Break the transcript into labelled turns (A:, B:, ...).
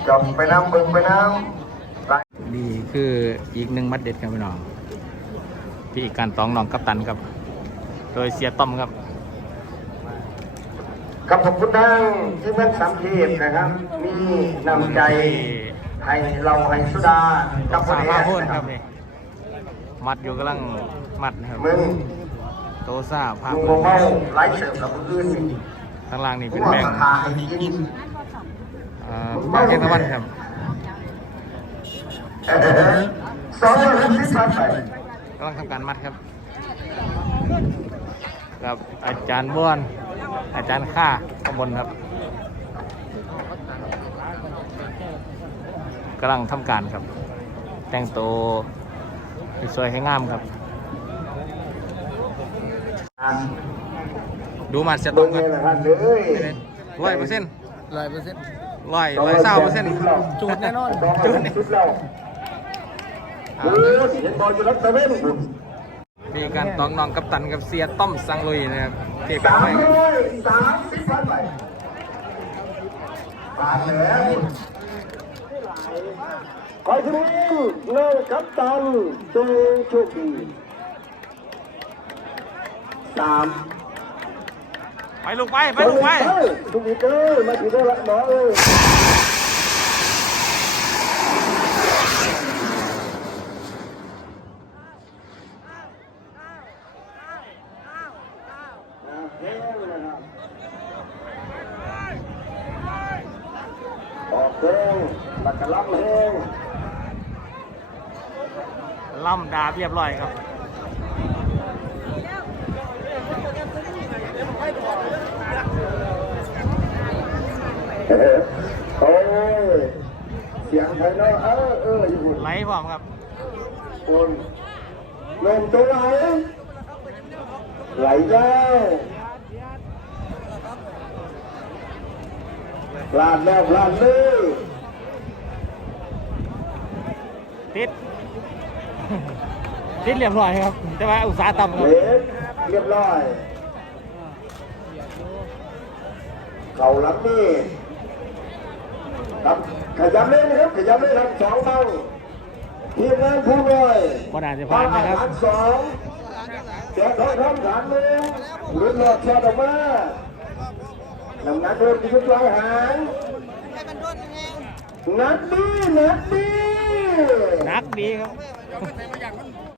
A: จบไปน้ำบึงไปน้ำ
B: นี่คืออีกหนึ่งมัดเด็ดครับพี่น้องพี่การตองน้องกัปตันครับโดยเสียต้อมครับ
A: ขอบคุณทางที่เป็นสามเทพนะครับมีนำใจให้เราให้สุดากับคนนี้
B: ครับนี่มัดอยู่กำลังมัดนะครับ
A: มึง
B: โตซ่าพา
A: มึงเมาไล่เสิร์ฟกับคนอื่น
B: ข้างล่างนี่เป็นแบงค์
A: บาง
B: แก้ตะวันครับกำลังทำการมัดครับกับอาจารย์บ้วนอาจารย์ข้าข้างบนครับกำลังทำการครับแต่งตัวสวยให้งามครับดูมัดเสียตรงกัน100%จูดแน่นอนจูดนี่มีการตองน้องกัปตันกับเสียต้อมสังลุยนะครับเก็บไป
A: 30,000ไปผ่านแล้วขอชื่นน้องกัปตันจงโชคดี
B: ไปลูกไปลูกไป
A: ทุกทีเอ้ยมาถึงแล้วหมอเอ้ยออกเพลงแล้วก็รับเพลง
B: ล่ำดาเรียบร้อยครับ
A: โอ้ยเสียงไทยเนาะอยู่หุ่น
B: ไหลพร้อมครับ
A: คนลมตัวไหลแล้วพลาดแล้วพลาดเลย
B: ติดเรียบร้อยครับแต่ว่าอุตสาหต่ำครับ
A: เรียบร้อยเขารับนี่ครับขยับเล่นนะครับขยับเล่นครับ2 เท่าทีมงานผู้น้อย
B: ก็น่าจะผ่านนะครับ
A: 2เสียทองคำ3 มือลุ้นหลอดแชร์ออกมานำงานโดนที่ยุบลอยหางนัดดี
B: นักดีครับ